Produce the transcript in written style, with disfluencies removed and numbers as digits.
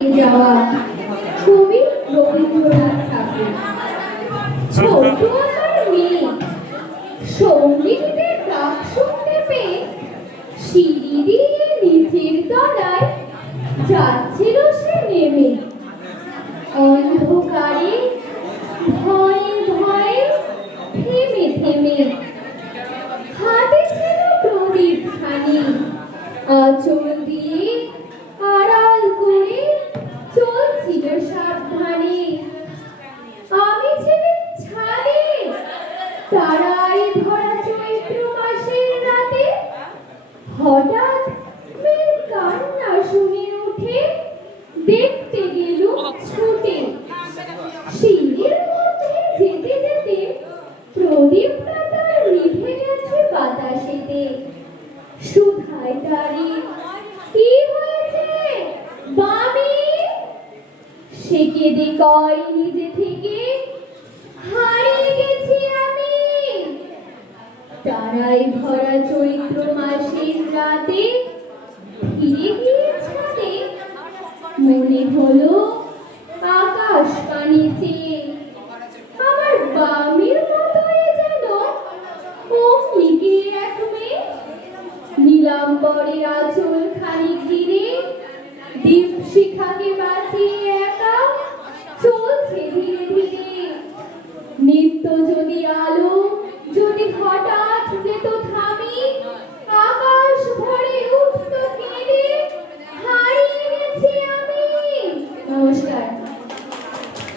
যাওয়া কবি রবীন্দ্রনাথ ঠাকুর। ছোট আমার মেয়ে সঙ্গীতের ডাক শুনতে পেয়ে সিঁড়ি দিয়ে নিচের তলায় যাচ্ছিল সে নেমে। অন্ধকারে ভয়ে ভয়ে থেমে থেমে হাতে ছিল প্রদীপ খানি, আঁচল দিয়ে আড়াল করে চলছিল সাবধানে। আমি ছিলাম ছাদে তারায় ভরা চৈত্র মাসের রাতে। হঠাৎ মেয়ের কান্না শুনে উঠে দেখতে গেলুম ছুটে। সিঁড়ির মধ্যে যেতে যেতে প্রদীপটা তার নিভে গেছে বাতাসেতে। সুধায় তারে, কি হয়েছে বামি? সে কেঁদে কয় নিজে থেকে, হারিয়ে গেছি আমি। তারায় ভরা চৈত্র মাসের রাতে ফিরে গিয়ে ছাদে মনে হলো আকাশ পানে চেয়ে আমার বামির মতোই যেন অমনিকে এক মেয়ে। নীলাম্বরের আঁচল খানি ঘিরে দীপশিখাকে বাঁচিয়ে একা চলছে ধীরে ধীরে। নিত্য যদি আলো যদি হঠাৎ যেত